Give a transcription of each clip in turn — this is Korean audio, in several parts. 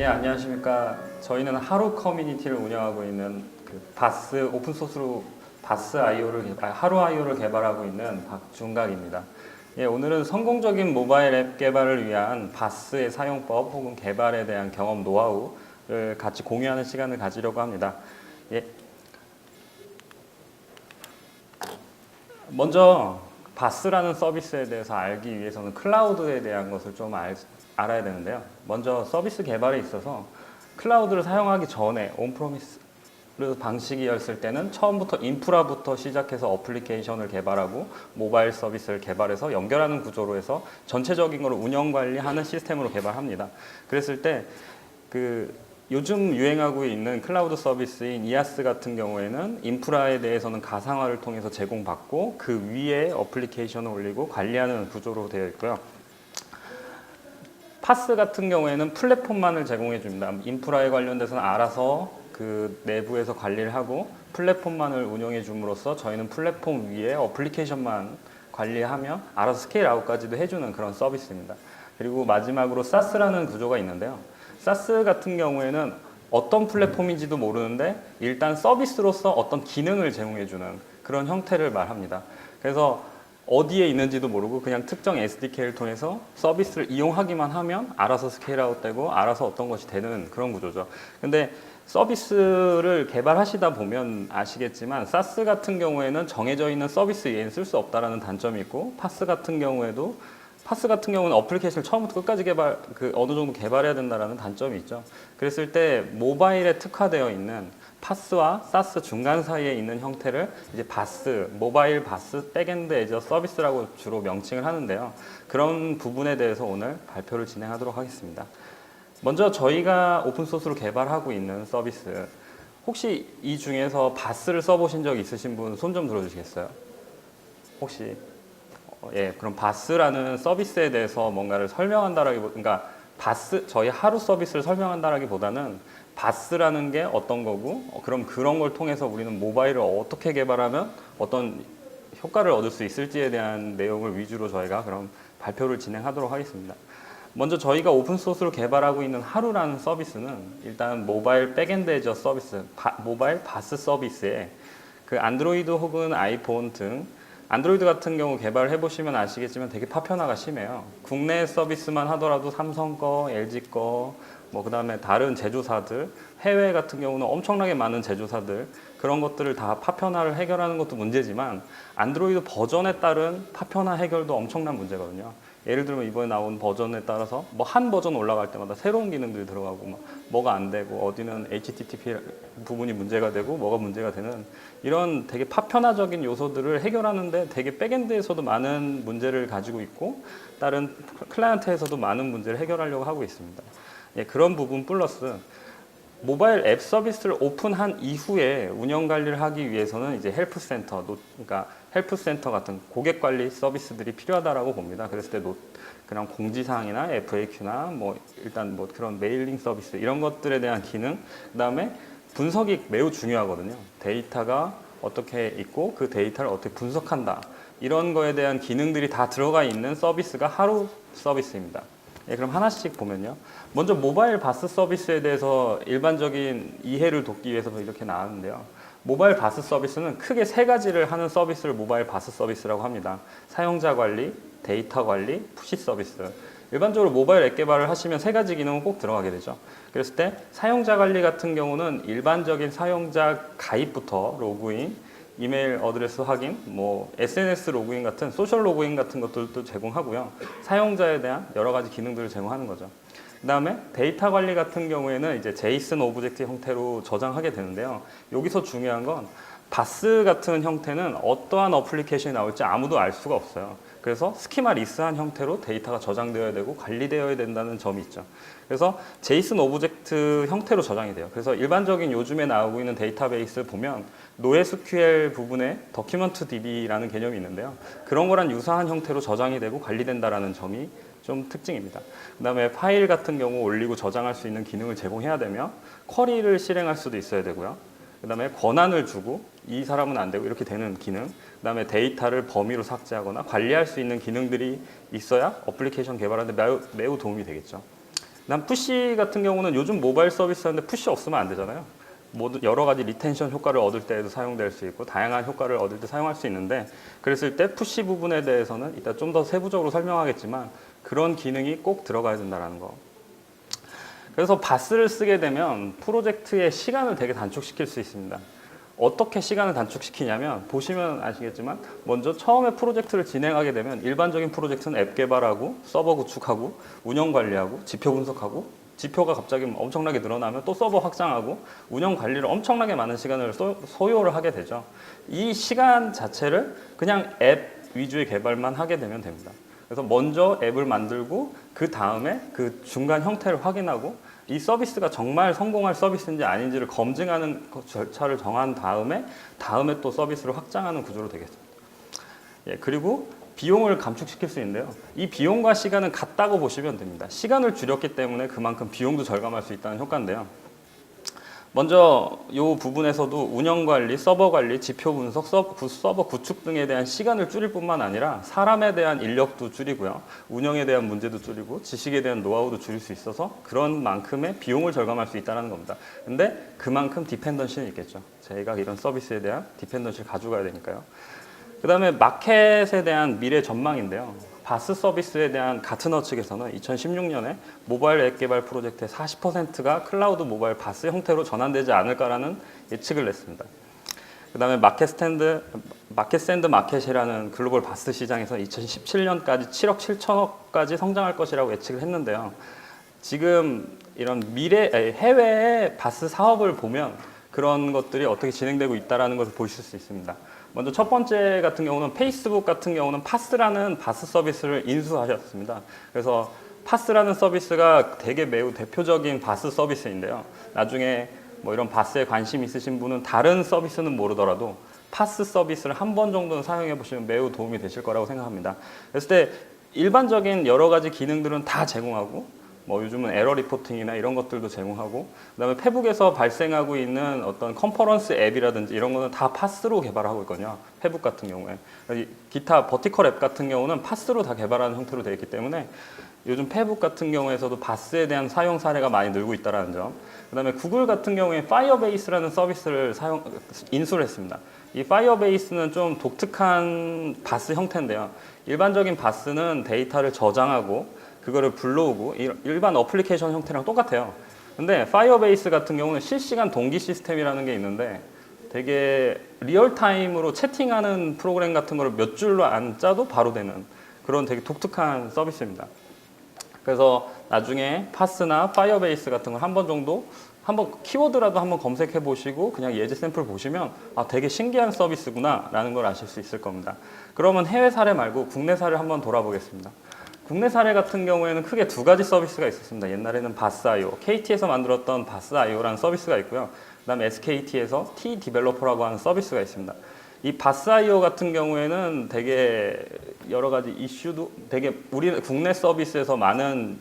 예, 안녕하십니까. 저희는 하루 커뮤니티를 운영하고 있는 바스 오픈소스로 바스 IO를 하루 IO를 개발하고 있는 박준각입니다. 예, 오늘은 성공적인 모바일 앱 개발을 위한 바스의 사용법 혹은 개발에 대한 경험 노하우를 같이 공유하는 시간을 가지려고 합니다. 예, 먼저 바스라는 서비스에 대해서 알기 위해서는 클라우드에 대한 것을 좀 알아야 되는데요. 먼저 서비스 개발에 있어서 클라우드를 사용하기 전에 온프로미스 방식이었을 때는 처음부터 인프라부터 시작해서 어플리케이션을 개발하고 모바일 서비스를 개발해서 연결하는 구조로 해서 전체적인 걸 운영 관리하는 시스템으로 개발합니다. 그랬을 때 요즘 유행하고 있는 클라우드 서비스인 이아스 같은 경우에는 인프라에 대해서는 가상화를 통해서 제공받고 그 위에 어플리케이션을 올리고 관리하는 구조로 되어 있고요. 파스 같은 경우에는 플랫폼만을 제공해 줍니다. 인프라에 관련돼서는 알아서 그 내부에서 관리를 하고 플랫폼만을 운영해 줌으로써 저희는 플랫폼 위에 어플리케이션만 관리하며 알아서 스케일 아웃까지도 해주는 그런 서비스입니다. 그리고 마지막으로 사스라는 구조가 있는데요. 사스 같은 경우에는 어떤 플랫폼인지도 모르는데 일단 서비스로서 어떤 기능을 제공해주는 그런 형태를 말합니다. 그래서 어디에 있는지도 모르고 그냥 특정 SDK를 통해서 서비스를 이용하기만 하면 알아서 스케일 아웃되고 알아서 어떤 것이 되는 그런 구조죠. 근데 서비스를 개발하시다 보면 아시겠지만 사스 같은 경우에는 정해져 있는 서비스 외에는 쓸 수 없다라는 단점이 있고 파스 같은 경우는 어플리케이션을 처음부터 끝까지 어느 정도 개발해야 된다라는 단점이 있죠. 그랬을 때 모바일에 특화되어 있는 파스와 사스 중간 사이에 있는 형태를 이제 바스, 모바일 바스 백엔드 애저 서비스라고 주로 명칭을 하는데요. 그런 부분에 대해서 오늘 발표를 진행하도록 하겠습니다. 먼저 저희가 오픈소스로 개발하고 있는 서비스, 혹시 이 중에서 바스를 써보신 적 있으신 분 손 좀 들어주시겠어요? 혹시? 예, 그럼 바스라는 서비스에 대해서 뭔가를 그러니까 저희 하루 서비스를 설명한다라기보다는 바스라는 게 어떤 거고, 그럼 그런 걸 통해서 우리는 모바일을 어떻게 개발하면 어떤 효과를 얻을 수 있을지에 대한 내용을 위주로 저희가 그럼 발표를 진행하도록 하겠습니다. 먼저 저희가 오픈소스로 개발하고 있는 하루라는 서비스는 일단 모바일 백엔드 애저 서비스, 모바일 바스 서비스에 그 안드로이드 혹은 아이폰 등 안드로이드 같은 경우 개발을 해보시면 아시겠지만 되게 파편화가 심해요. 국내 서비스만 하더라도 삼성 거, LG 거, 그 다음에 다른 제조사들, 해외 같은 경우는 엄청나게 많은 제조사들, 그런 것들을 다 파편화를 해결하는 것도 문제지만 안드로이드 버전에 따른 파편화 해결도 엄청난 문제거든요. 예를 들면 이번에 나온 버전에 따라서 한 버전 올라갈 때마다 새로운 기능들이 들어가고 뭐가 안 되고 어디는 HTTP 부분이 문제가 되고 뭐가 문제가 되는 이런 되게 파편화적인 요소들을 해결하는데 되게 백엔드에서도 많은 문제를 가지고 있고 다른 클라이언트에서도 많은 문제를 해결하려고 하고 있습니다. 예, 그런 부분 플러스 모바일 앱 서비스를 오픈한 이후에 운영 관리를 하기 위해서는 이제 그러니까 헬프센터 같은 고객 관리 서비스들이 필요하다라고 봅니다. 그랬을 때 그냥 공지사항이나 FAQ나 일단 그런 메일링 서비스 이런 것들에 대한 기능, 그다음에 분석이 매우 중요하거든요. 데이터가 어떻게 있고 그 데이터를 어떻게 분석한다. 이런 거에 대한 기능들이 다 들어가 있는 서비스가 하루 서비스입니다. 예, 그럼 하나씩 보면요. 먼저 모바일 바스 서비스에 대해서 일반적인 이해를 돕기 위해서 이렇게 나왔는데요. 모바일 바스 서비스는 크게 세 가지를 하는 서비스를 모바일 바스 서비스라고 합니다. 사용자 관리, 데이터 관리, 푸시 서비스. 일반적으로 모바일 앱 개발을 하시면 세 가지 기능은 꼭 들어가게 되죠. 그랬을 때 사용자 관리 같은 경우는 일반적인 사용자 가입부터 로그인, 이메일 어드레스 확인, SNS 로그인 같은 소셜 로그인 같은 것들도 제공하고요. 사용자에 대한 여러 가지 기능들을 제공하는 거죠. 그 다음에 데이터 관리 같은 경우에는 이제 제이슨 오브젝트 형태로 저장하게 되는데요. 여기서 중요한 건 바스 같은 형태는 어떠한 어플리케이션이 나올지 아무도 알 수가 없어요. 그래서 스키마 리스한 형태로 데이터가 저장되어야 되고 관리되어야 된다는 점이 있죠. 그래서 제이슨 오브젝트 형태로 저장이 돼요. 그래서 일반적인 요즘에 나오고 있는 데이터베이스 보면 NoSQL 부분에 Document DB라는 개념이 있는데요. 그런 거랑 유사한 형태로 저장이 되고 관리된다는 점이 좀 특징입니다. 그 다음에 파일 같은 경우 올리고 저장할 수 있는 기능을 제공해야 되며 쿼리를 실행할 수도 있어야 되고요. 그 다음에 권한을 주고 이 사람은 안 되고 이렇게 되는 기능, 그 다음에 데이터를 범위로 삭제하거나 관리할 수 있는 기능들이 있어야 어플리케이션 개발하는데 매우 도움이 되겠죠. 난 푸시 같은 경우는 요즘 모바일 서비스 하는데 푸시 없으면 안 되잖아요. 모든 여러 가지 리텐션 효과를 얻을 때에도 사용될 수 있고 다양한 효과를 얻을 때 사용할 수 있는데 그랬을 때 푸시 부분에 대해서는 이따 좀 더 세부적으로 설명하겠지만 그런 기능이 꼭 들어가야 된다는 거. 그래서 바스를 쓰게 되면 프로젝트의 시간을 되게 단축시킬 수 있습니다. 어떻게 시간을 단축시키냐면 보시면 아시겠지만 먼저 처음에 프로젝트를 진행하게 되면 일반적인 프로젝트는 앱 개발하고 서버 구축하고 운영 관리하고 지표 분석하고 지표가 갑자기 엄청나게 늘어나면 또 서버 확장하고 운영 관리를 엄청나게 많은 시간을 소요를 하게 되죠. 이 시간 자체를 그냥 앱 위주의 개발만 하게 되면 됩니다. 그래서 먼저 앱을 만들고 그 다음에 그 중간 형태를 확인하고 이 서비스가 정말 성공할 서비스인지 아닌지를 검증하는 절차를 정한 다음에 또 서비스를 확장하는 구조로 되겠습니다. 예, 그리고 비용을 감축시킬 수 있는데요. 이 비용과 시간은 같다고 보시면 됩니다. 시간을 줄였기 때문에 그만큼 비용도 절감할 수 있다는 효과인데요. 먼저 이 부분에서도 운영 관리, 서버 관리, 지표 분석, 서버 구축 등에 대한 시간을 줄일 뿐만 아니라 사람에 대한 인력도 줄이고요. 운영에 대한 문제도 줄이고 지식에 대한 노하우도 줄일 수 있어서 그런 만큼의 비용을 절감할 수 있다는 겁니다. 근데 그만큼 디펜던시는 있겠죠. 저희가 이런 서비스에 대한 디펜던시를 가져가야 되니까요. 그 다음에 마켓에 대한 미래 전망인데요. 바스 서비스에 대한 가트너 측에서는 2016년에 모바일 앱 개발 프로젝트의 40%가 클라우드 모바일 바스 형태로 전환되지 않을까라는 예측을 냈습니다. 그 다음에 마켓샌드 마켓이라는 글로벌 바스 시장에서 2017년까지 7억 7천억까지 성장할 것이라고 예측을 했는데요. 지금 이런 해외의 바스 사업을 보면 그런 것들이 어떻게 진행되고 있다는 것을 보실 수 있습니다. 먼저 첫 번째 같은 경우는 페이스북 같은 경우는 파스라는 바스 서비스를 인수하셨습니다. 그래서 파스라는 서비스가 되게 매우 대표적인 바스 서비스인데요. 나중에 뭐 이런 바스에 관심 있으신 분은 다른 서비스는 모르더라도 파스 서비스를 한 번 정도는 사용해 보시면 매우 도움이 되실 거라고 생각합니다. 그랬을 때 일반적인 여러 가지 기능들은 다 제공하고 뭐 요즘은 에러 리포팅이나 이런 것들도 제공하고 그다음에 페북에서 발생하고 있는 어떤 컨퍼런스 앱이라든지 이런 거는 다 파스로 개발하고 있거든요. 페북 같은 경우에 기타 버티컬 앱 같은 경우는 파스로 다 개발하는 형태로 되어 있기 때문에 요즘 페북 같은 경우에서도 바스에 대한 사용 사례가 많이 늘고 있다는 점. 그다음에 구글 같은 경우에 파이어베이스라는 서비스를 인수를 했습니다. 이 파이어베이스는 좀 독특한 바스 형태인데요. 일반적인 바스는 데이터를 저장하고 그거를 불러오고 일반 어플리케이션 형태랑 똑같아요. 근데 파이어베이스 같은 경우는 실시간 동기 시스템이라는 게 있는데 되게 리얼타임으로 채팅하는 프로그램 같은 거를 몇 줄로 안 짜도 바로 되는 그런 되게 독특한 서비스입니다. 그래서 나중에 파스나 파이어베이스 같은 걸 한번 키워드라도 한번 검색해 보시고 그냥 예제 샘플 보시면 아 되게 신기한 서비스구나 라는 걸 아실 수 있을 겁니다. 그러면 해외 사례 말고 국내 사례를 한번 돌아보겠습니다. 국내 사례 같은 경우에는 크게 두 가지 서비스가 있었습니다. 옛날에는 바스.io, KT에서 만들었던 바스.io라는 서비스가 있고요. 그 다음에 SKT에서 T-디벨로퍼라고 하는 서비스가 있습니다. 이 바스.io 같은 경우에는 되게 여러 가지 이슈도 되게 우리 국내 서비스에서 많은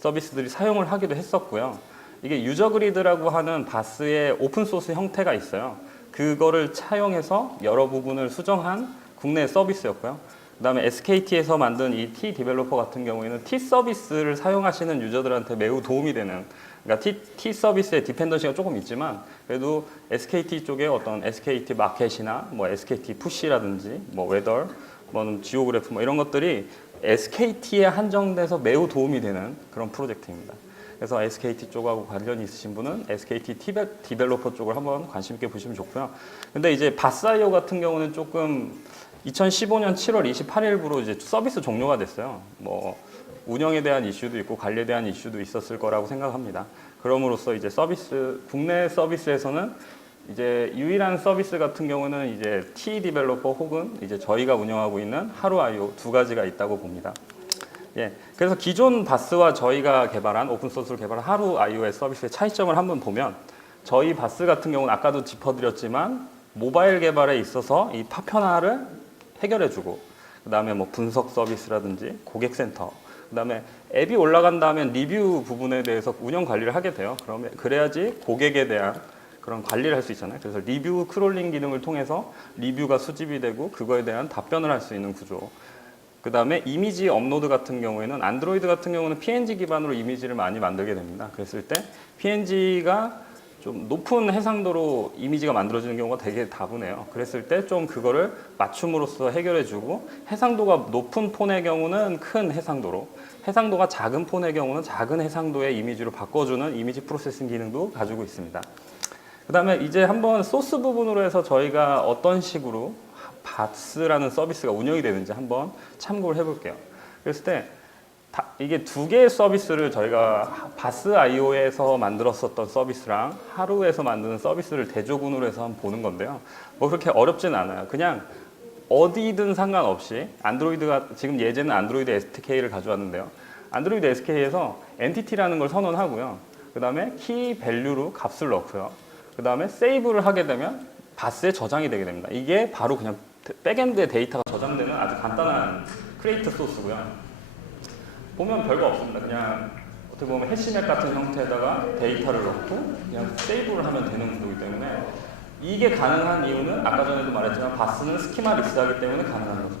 서비스들이 사용을 하기도 했었고요. 이게 유저 그리드라고 하는 바스의 오픈소스 형태가 있어요. 그거를 차용해서 여러 부분을 수정한 국내 서비스였고요. 그 다음에 SKT에서 만든 이 T 디벨로퍼 같은 경우에는 T 서비스를 사용하시는 유저들한테 매우 도움이 되는 그러니까 T 서비스의 디펜던시가 조금 있지만 그래도 SKT 쪽에 어떤 SKT 마켓이나 뭐 SKT 푸시라든지 뭐 웨더, 뭐 지오그래프 뭐 이런 것들이 SKT에 한정돼서 매우 도움이 되는 그런 프로젝트입니다. 그래서 SKT 쪽하고 관련이 있으신 분은 SKT 디벨로퍼 쪽을 한번 관심 있게 보시면 좋고요. 근데 이제 바스.io 같은 경우는 조금 2015년 7월 28일부로 이제 서비스 종료가 됐어요. 뭐 운영에 대한 이슈도 있고 관리에 대한 이슈도 있었을 거라고 생각합니다. 그럼으로써 이제 국내 서비스에서는 이제 유일한 서비스 같은 경우는 이제 T 디벨로퍼 혹은 이제 저희가 운영하고 있는 하루.io 두 가지가 있다고 봅니다. 예, 그래서 기존 바스와 저희가 개발한 오픈소스를 개발한 하루.io의 서비스의 차이점을 한번 보면 저희 바스 같은 경우는 아까도 짚어드렸지만 모바일 개발에 있어서 이 파편화를 해결해주고 그 다음에 뭐 분석 서비스라든지 고객센터 그 다음에 앱이 올라간 다음에 리뷰 부분에 대해서 운영 관리를 하게 돼요. 그래야지 고객에 대한 그런 관리를 할 수 있잖아요. 그래서 리뷰 크롤링 기능을 통해서 리뷰가 수집이 되고 그거에 대한 답변을 할 수 있는 구조. 그 다음에 이미지 업로드 같은 경우에는 안드로이드 같은 경우는 PNG 기반으로 이미지를 많이 만들게 됩니다. 그랬을 때 PNG가 좀 높은 해상도로 이미지가 만들어지는 경우가 되게 다분해요. 그랬을 때 좀 그거를 맞춤으로써 해결해주고, 해상도가 높은 폰의 경우는 큰 해상도로, 해상도가 작은 폰의 경우는 작은 해상도의 이미지로 바꿔주는 이미지 프로세싱 기능도 가지고 있습니다. 그 다음에 이제 한번 소스 부분으로 해서 저희가 어떤 식으로 바스라는 서비스가 운영이 되는지 한번 참고를 해볼게요. 그랬을 때 이게 두 개의 서비스를 저희가 바스 IO에서 만들었었던 서비스랑 하루에서 만드는 서비스를 대조군으로 해서 한번 보는 건데요. 뭐 그렇게 어렵진 않아요. 그냥 어디든 상관없이 안드로이드가 지금 예제는 안드로이드 SDK를 가져왔는데요. 안드로이드 SDK에서 엔티티라는 걸 선언하고요. 그 다음에 키 밸류로 값을 넣고요. 그 다음에 세이브를 하게 되면 바스에 저장이 되게 됩니다. 이게 바로 그냥 백엔드에 데이터가 저장되는 아주 간단한 크리에이트 소스고요. 보면 별거 없습니다. 그냥 어떻게 보면 해시맵 같은 형태에다가 데이터를 넣고 그냥 세이브를 하면 되는 구조이기 때문에, 이게 가능한 이유는 아까 전에도 말했지만 바스는 스키마 리스하기 때문에 가능한 거죠.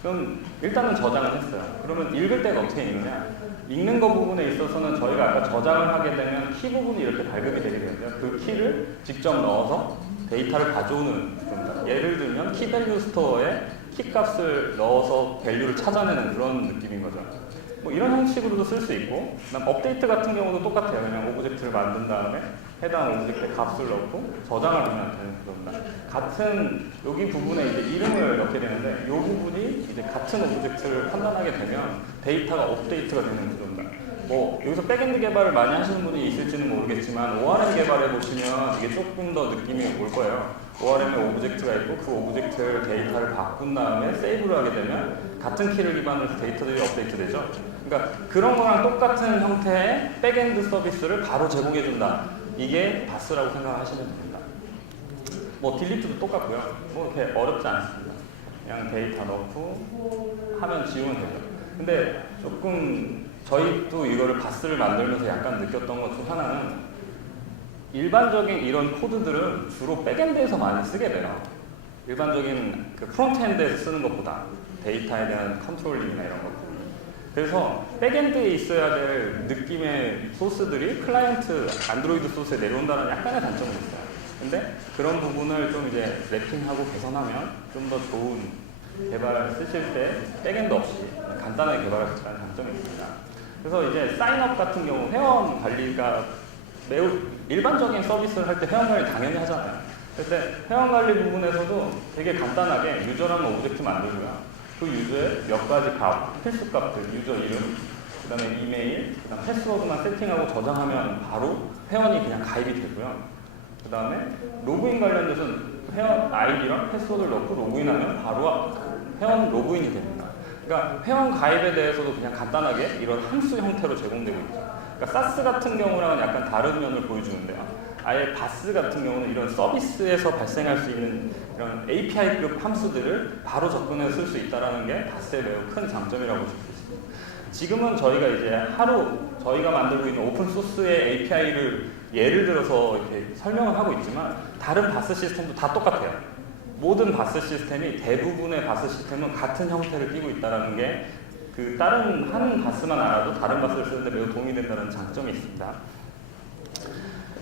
그럼 일단은 저장을 했어요. 그러면 읽을 때가 어떻게 읽느냐? 읽는 거 부분에 있어서는 저희가 아까 저장을 하게 되면 키 부분이 이렇게 발급이 되게 되는데요. 그 키를 직접 넣어서 데이터를 가져오는 겁니다. 예를 들면 키 밸류 스토어에 키 값을 넣어서 밸류를 찾아내는 그런 느낌인 거죠. 뭐 이런 형식으로도 쓸 수 있고, 그다음 업데이트 같은 경우도 똑같아요. 그냥 오브젝트를 만든 다음에 해당 오브젝트에 값을 넣고 저장을 하면 되는 구조입니다. 같은 여기 부분에 이제 이름을 넣게 되는데, 이 부분이 이제 같은 오브젝트를 판단하게 되면 데이터가 업데이트가 되는 구조입니다. 뭐 여기서 백엔드 개발을 많이 하시는 분이 있을지는 모르겠지만 ORM 개발해 보시면 이게 조금 더 느낌이 올 거예요. ORM에 오브젝트가 있고 그 오브젝트를 데이터를 바꾼 다음에 세이브를 하게 되면 같은 키를 기반으로 해서 데이터들이 업데이트 되죠. 그러니까 그런 거랑 똑같은 형태의 백엔드 서비스를 바로 제공해 준다. 이게 바스라고 생각하시면 됩니다. 뭐 딜리트도 똑같고요. 뭐 이렇게 어렵지 않습니다. 그냥 데이터 넣고 하면 지우면 되죠. 근데 조금 저희도 이거를 바스를 만들면서 약간 느꼈던 것 중 하나는, 일반적인 이런 코드들은 주로 백엔드에서 많이 쓰게 돼요. 일반적인 그 프론트엔드에서 쓰는 것보다 데이터에 대한 컨트롤링이나 이런 것들. 그래서 백엔드에 있어야 될 느낌의 소스들이 클라이언트 안드로이드 소스에 내려온다는 약간의 단점이 있어요. 근데 그런 부분을 좀 이제 래핑하고 개선하면 좀 더 좋은 개발을 쓰실 때 백엔드 없이 간단하게 개발할 수 있다는 장점이 있습니다. 그래서 이제 사인업 같은 경우 회원 관리가 매우 일반적인 서비스를 할 때 회원 관리 당연히 하잖아요. 그때 회원 관리 부분에서도 되게 간단하게 유저라는 오브젝트 만들고요. 그 유저의 몇 가지 값, 필수 값들, 유저 이름, 그 다음에 이메일, 그 다음 패스워드만 세팅하고 저장하면 바로 회원이 그냥 가입이 되고요. 그 다음에 로그인 관련돼서는 회원 아이디랑 패스워드를 넣고 로그인하면 바로 회원 로그인이 됩니다. 그러니까 회원 가입에 대해서도 그냥 간단하게 이런 함수 형태로 제공되고 있죠. 그러니까 사스 같은 경우랑은 약간 다른 면을 보여주는데요. 아예 바스 같은 경우는 이런 서비스에서 발생할 수 있는 이런 API급 함수들을 바로 접근해서 쓸 수 있다는 게 바스의 매우 큰 장점이라고 볼 수 있습니다. 지금은 저희가 이제 하루 저희가 만들고 있는 오픈소스의 API를 예를 들어서 이렇게 설명을 하고 있지만, 다른 바스 시스템도 다 똑같아요. 모든 바스 시스템이, 대부분의 바스 시스템은 같은 형태를 띠고 있다는 게 그 다른 한 바스만 알아도 다른 바스를 쓰는데 매우 도움이 된다는 장점이 있습니다.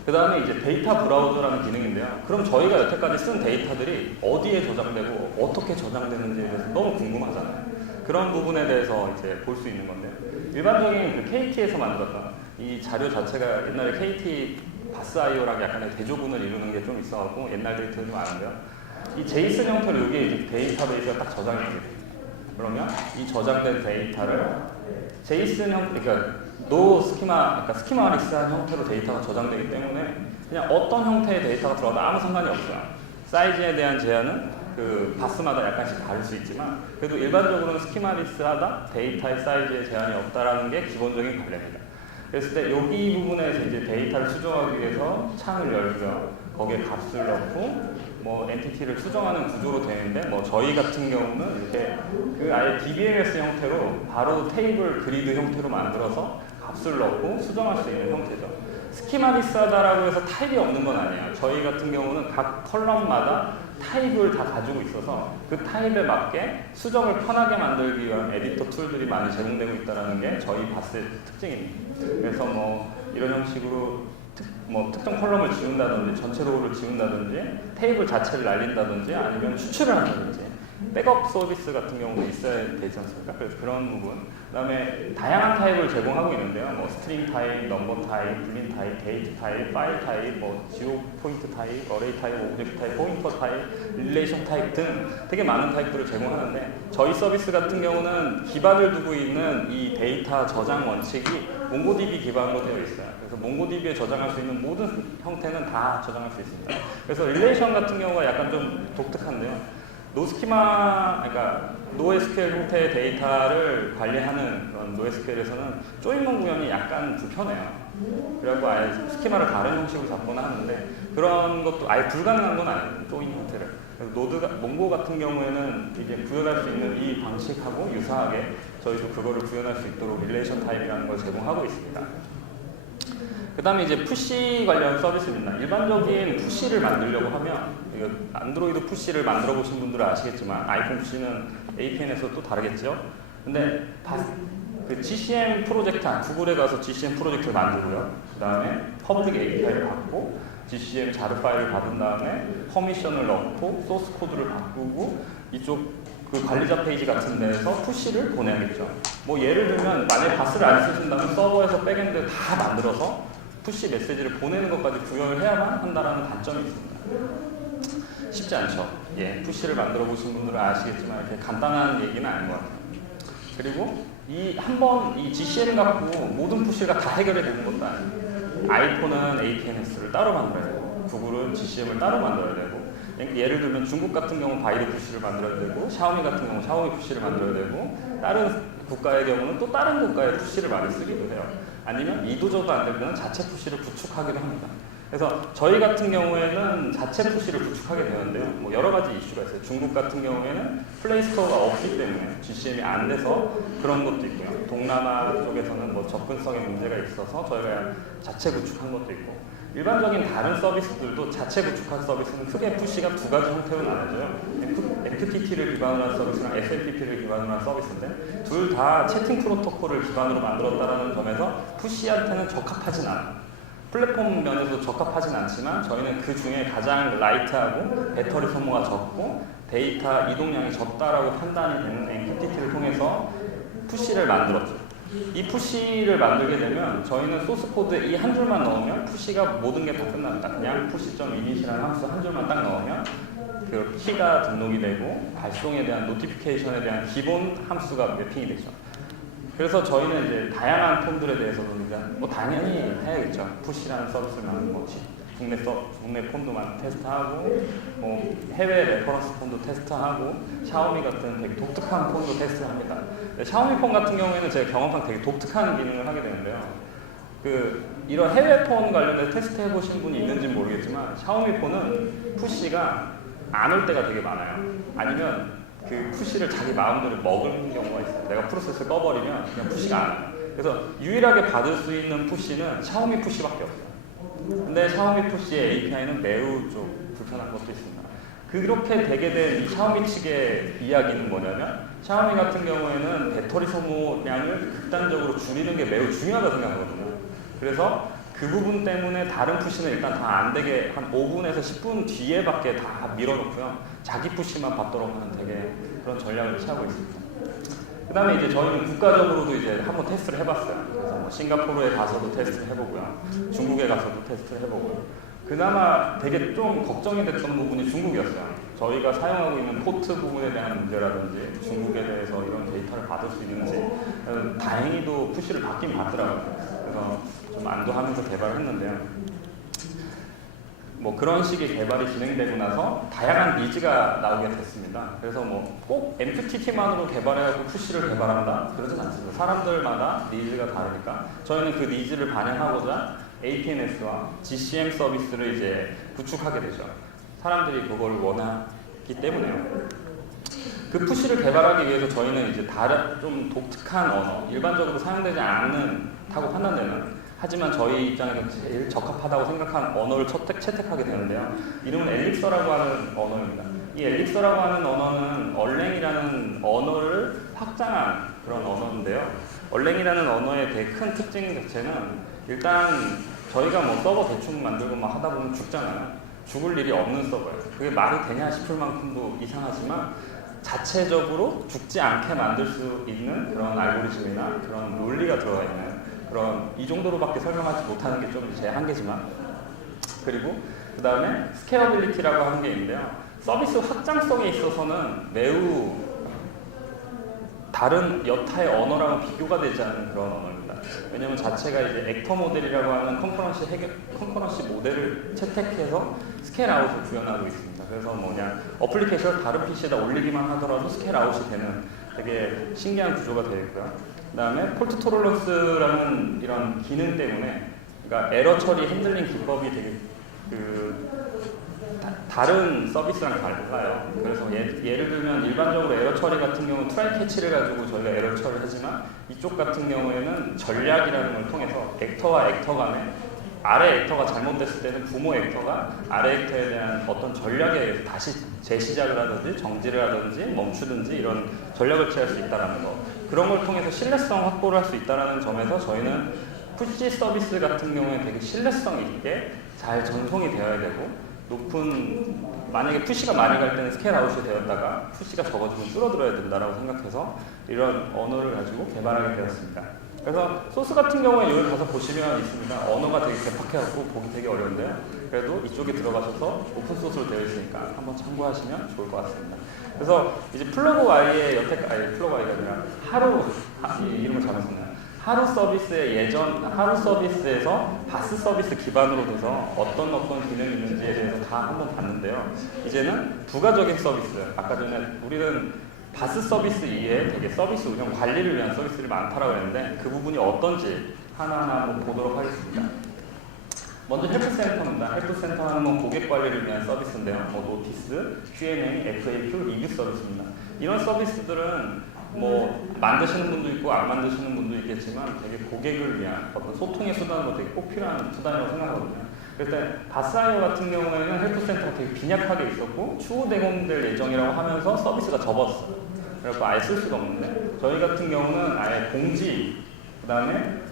그 다음에 이제 데이터 브라우저라는 기능인데요. 그럼 저희가 여태까지 쓴 데이터들이 어디에 저장되고 어떻게 저장되는지에 대해서 너무 궁금하잖아요. 그런 부분에 대해서 이제 볼 수 있는 건데, 일반적인 그 KT에서 만들었던 이 자료 자체가 옛날에 KT 바스 IO랑 약간의 대조군을 이루는 게 좀 있어갖고 옛날 데이터들이 많은데요. 이 제이슨 형태로 이게 이제 데이터베이스가 딱 저장이 되게 돼요. 그러면 이 저장된 데이터를 제이슨 형태, 그러니까 노 스키마, 그러니까 스키마리스한 형태로 데이터가 저장되기 때문에 그냥 어떤 형태의 데이터가 들어가도 아무 상관이 없어요. 사이즈에 대한 제한은 그 바스마다 약간씩 다를 수 있지만, 그래도 일반적으로는 스키마리스하다, 데이터의 사이즈에 제한이 없다라는 게 기본적인 관례입니다. 그랬을 때 여기 부분에서 이제 데이터를 수정하기 위해서 창을 열고요. 거기에 값을 넣고 뭐 엔티티를 수정하는 구조로 되는데, 뭐 저희 같은 경우는 이렇게 그 아예 DBMS 형태로 바로 테이블 그리드 형태로 만들어서 값을 넣고 수정할 수 있는 형태죠. 스키마 비싸다라고 해서 타입이 없는 건 아니에요. 저희 같은 경우는 각 컬럼마다 타입을 다 가지고 있어서 그 타입에 맞게 수정을 편하게 만들기 위한 에디터 툴들이 많이 제공되고 있다는 게 저희 바스의 특징입니다. 그래서 뭐 이런 형식으로 특정 컬럼을 지운다든지 전체 로우를 지운다든지 테이블 자체를 날린다든지 아니면 추출을 한다든지 백업 서비스 같은 경우도 있어야 되지 않습니까? 그래서 그런 부분. 그 다음에 다양한 타입을 제공하고 있는데요. 뭐 스트링 타입, 넘버 타입, 불린 타입, 데이트 타입, 파일 타입, 뭐 지오 포인트 타입, 어레이 타입, 오브젝트 타입, 포인터 타입, 릴레이션 타입 등 되게 많은 타입들을 제공하는데 저희 서비스 같은 경우는 기반을 두고 있는 이 데이터 저장 원칙이 몽고DB 기반으로 되어 있어요. 그래서 몽고DB에 저장할 수 있는 모든 형태는 다 저장할 수 있습니다. 그래서 릴레이션 같은 경우가 약간 좀 독특한데요. 노스키마, 그러니까 노에스큐엘 형태의 데이터를 관리하는 그런 노에스큐엘에서는 조인문 구현이 약간 불편해요. 그래갖고 아예 스키마를 다른 형식으로 잡거나 하는데 그런 것도 아예 불가능한 건 아니에요. 조인 형태를. 그래서 몽고 같은 경우에는 이제 구현할 수 있는 이 방식하고 유사하게 저희도 그거를 구현할 수 있도록 릴레이션 타입이라는 걸 제공하고 있습니다. 그 다음에 이제 푸시 관련 서비스입니다. 일반적인 푸시를 만들려고 하면 이거 안드로이드 푸시를 만들어 보신 분들은 아시겠지만 아이폰 푸시는 APN에서 또 다르겠죠. 근데 그 GCM 프로젝트, 구글에 가서 GCM 프로젝트를 만들고요. 그 다음에 퍼블릭 API를 받고 GCM 자르 파일을 받은 다음에 퍼미션을 넣고 소스 코드를 바꾸고 이쪽 그 관리자 페이지 같은 데에서 푸시를 보내야겠죠. 뭐 예를 들면 만약에 바스를 안 쓰신다면 서버에서 백엔드 다 만들어서 푸시 메시지를 보내는 것까지 구현을 해야만 한다는 단점이 있습니다. 쉽지 않죠. 예, 푸시를 만들어 보신 분들은 아시겠지만 이렇게 간단한 얘기는 아닌 것 같아요. 그리고 한번 이 GCM 갖고 모든 푸시가 다 해결이 되는 것도 아니에요. 아이폰은 APNS를 따로 만들어야 되고 구글은 GCM을 따로 만들어야 되고 예를 들면 중국 같은 경우 바이드 푸시를 만들어야 되고 샤오미 같은 경우 샤오미 푸시를 만들어야 되고 다른 국가의 경우는 또 다른 국가의 푸시를 많이 쓰기도 해요. 아니면 이도저도 안 될 때는 자체 푸시를 구축하기도 합니다. 그래서 저희 같은 경우에는 자체 푸시를 구축하게 되는데요. 뭐 여러 가지 이슈가 있어요. 중국 같은 경우에는 플레이스토어가 없기 때문에 GCM이 안 돼서 그런 것도 있고요. 동남아 쪽에서는 뭐 접근성에 문제가 있어서 저희가 자체 구축한 것도 있고 일반적인 다른 서비스들도 자체 구축한 서비스는 크게 푸시가 두 가지 형태로 나눠져요. MQTT를 기반으로 한 서비스랑 SMTP를 기반으로 한 서비스인데 둘 다 채팅 프로토콜을 기반으로 만들었다는 점에서 푸시한테는 적합하진 않아요. 플랫폼 면에서 적합하진 않지만 저희는 그 중에 가장 라이트하고 배터리 소모가 적고 데이터 이동량이 적다라고 판단이 되는 MQTT를 통해서 푸시를 만들었죠. 이 푸시를 만들게 되면 저희는 소스 코드에 이 한 줄만 넣으면 푸시가 모든 게 다 끝납니다. 그냥 push.init이라는 함수 한 줄만 딱 넣으면 그 키가 등록이 되고 발송에 대한 노티피케이션에 대한 기본 함수가 매핑이 되죠. 그래서 저희는 이제 다양한 폰들에 대해서는 뭐 당연히 해야겠죠. 푸시라는 서비스를 만든 거지. 국내 폰도만 테스트하고 뭐 해외 레퍼런스 폰도 테스트하고 샤오미 같은 되게 독특한 폰도 테스트합니다. 샤오미 폰 같은 경우에는 제 경험상 되게 독특한 기능을 하게 되는데요. 이런 해외 폰 관련해서 테스트 해보신 분이 있는지 모르겠지만 샤오미 폰은 푸시가 안 올 때가 되게 많아요. 아니면 그 푸시를 자기 마음대로 먹은 경우가 있어요. 내가 프로세스를 꺼버리면 그냥 푸시가 안 와요. 그래서 유일하게 받을 수 있는 푸시는 샤오미 푸시밖에 없어요. 근데 샤오미 푸시의 API는 매우 좀 불편한 것도 있습니다. 그렇게 되게 된 이 샤오미 측의 이야기는 뭐냐면 샤오미 같은 경우에는 배터리 소모량을 극단적으로 줄이는 게 매우 중요하다고 생각하거든요. 그래서 그 부분 때문에 다른 푸시는 일단 다 안 되게 한 5분에서 10분 뒤에밖에 다 밀어놓고요. 자기 푸시만 받도록 하는 되게 그런 전략을 취하고 있습니다. 그 다음에 이제 저희는 국가적으로도 이제 한번 테스트를 해봤어요. 그래서 뭐 싱가포르에 가서도 테스트를 해보고요. 중국에 가서도 테스트를 해보고요. 그나마 되게 좀 걱정이 됐던 부분이 중국이었어요. 저희가 사용하고 있는 포트 부분에 대한 문제라든지 중국에 대해서 이런 데이터를 받을 수 있는지 다행히도 푸시를 받긴 받더라고요. 그래서 좀 안도하면서 개발을 했는데요. 뭐 그런 식의 개발이 진행되고 나서 다양한 니즈가 나오게 됐습니다. 그래서 뭐 꼭 MQTT만으로 개발해서 푸시를 개발한다? 그러진 않습니다. 사람들마다 니즈가 다르니까 저희는 그 니즈를 반영하고자 APNS와 GCM 서비스를 이제 구축하게 되죠. 사람들이 그걸 원하기 때문에요. 그 푸시를 개발하기 위해서 저희는 이제 다른 좀 독특한 언어, 일반적으로 사용되지 않는 타고 판단되는 하지만 저희 입장에서 제일 적합하다고 생각한 언어를 채택하게 되는데요. 이름은 엘릭서라고 하는 언어입니다. 이 엘릭서라고 하는 언어는 얼랭이라는 언어를 확장한 그런 언어인데요. 얼랭이라는 언어의 되게 큰 특징 자체는 일단 저희가 뭐 서버 대충 만들고 막 하다 보면 죽잖아요. 죽을 일이 없는 서버예요. 그게 말이 되냐 싶을 만큼도 이상하지만 자체적으로 죽지 않게 만들 수 있는 그런 알고리즘이나 그런 논리가 들어가 있는 그런 이 정도로밖에 설명하지 못하는 게 좀 제 한계지만 그리고 그 다음에 스케일러빌리티라고 하는 게 있는데요. 서비스 확장성에 있어서는 매우 다른 여타의 언어랑은 비교가 되지 않는 그런 언어입니다. 왜냐하면 자체가 이제 액터 모델이라고 하는 컨커런시 모델을 채택해서 스케일 아웃을 구현하고 있습니다. 그래서 뭐냐 어플리케이션을 다른 PC에다 올리기만 하더라도 스케일 아웃이 되는 되게 신기한 구조가 되어 있고요. 그 다음에 폴트 토러런스라는 이런 기능 때문에 그러니까 에러 처리 핸들링 기법이 되게 다른 서비스랑 달라요. 그래서 예를 들면 일반적으로 에러 처리 같은 경우는 트라이 캐치를 가지고 저희가 에러 처리를 하지만 이쪽 같은 경우에는 전략이라는 걸 통해서 액터와 액터 간에 아래 액터가 잘못됐을 때는 부모 액터가 아래 액터에 대한 어떤 전략에 의해서 다시 재시작을 하든지 정지를 하든지 멈추든지 이런 전략을 취할 수 있다는 거. 그런 걸 통해서 신뢰성 확보를 할 수 있다는 점에서 저희는 푸시 서비스 같은 경우에 되게 신뢰성 있게 잘 전송이 되어야 되고 높은 만약에 푸시가 많이 갈 때는 스케일 아웃이 되었다가 푸시가 적어지면 줄어들어야 된다라고 생각해서 이런 언어를 가지고 개발하게 되었습니다. 그래서 소스 같은 경우에 여기 가서 보시면 있습니다. 언어가 되게 개팍해갖고 보기 되게 어려운데요. 그래도 이쪽에 들어가셔서 오픈소스로 되어 있으니까 한번 참고하시면 좋을 것 같습니다. 그래서 이제 플러그 Y의 플러그 Y가 아니라 이 이름을 잘못했나요? 하루 서비스에서 바스 서비스 기반으로 돼서 어떤 기능이 있는지에 대해서 다 한번 봤는데요. 이제는 부가적인 서비스, 아까 전에 우리는 바스 서비스 이외에 되게 서비스 운영 관리를 위한 서비스들이 많다라고 했는데 그 부분이 어떤지 하나하나 한번 보도록 하겠습니다. 먼저 헬프센터입니다. 헬프센터는 뭐 고객 관리를 위한 서비스인데요. 뭐 노티스, Q&A, FAQ, 리뷰 서비스입니다. 이런 서비스들은 뭐 만드시는 분도 있고 안 만드시는 분도 있겠지만 되게 고객을 위한 어떤 소통의 수단으로 되게 꼭 필요한 수단이라고 생각하거든요. 그래서 바스아이오 같은 경우에는 헬프센터가 되게 빈약하게 있었고 추후 대공될 예정이라고 하면서 서비스가 접었어요. 그래서 아예 쓸 수가 없는데 저희 같은 경우는 아예 공지, 그 다음에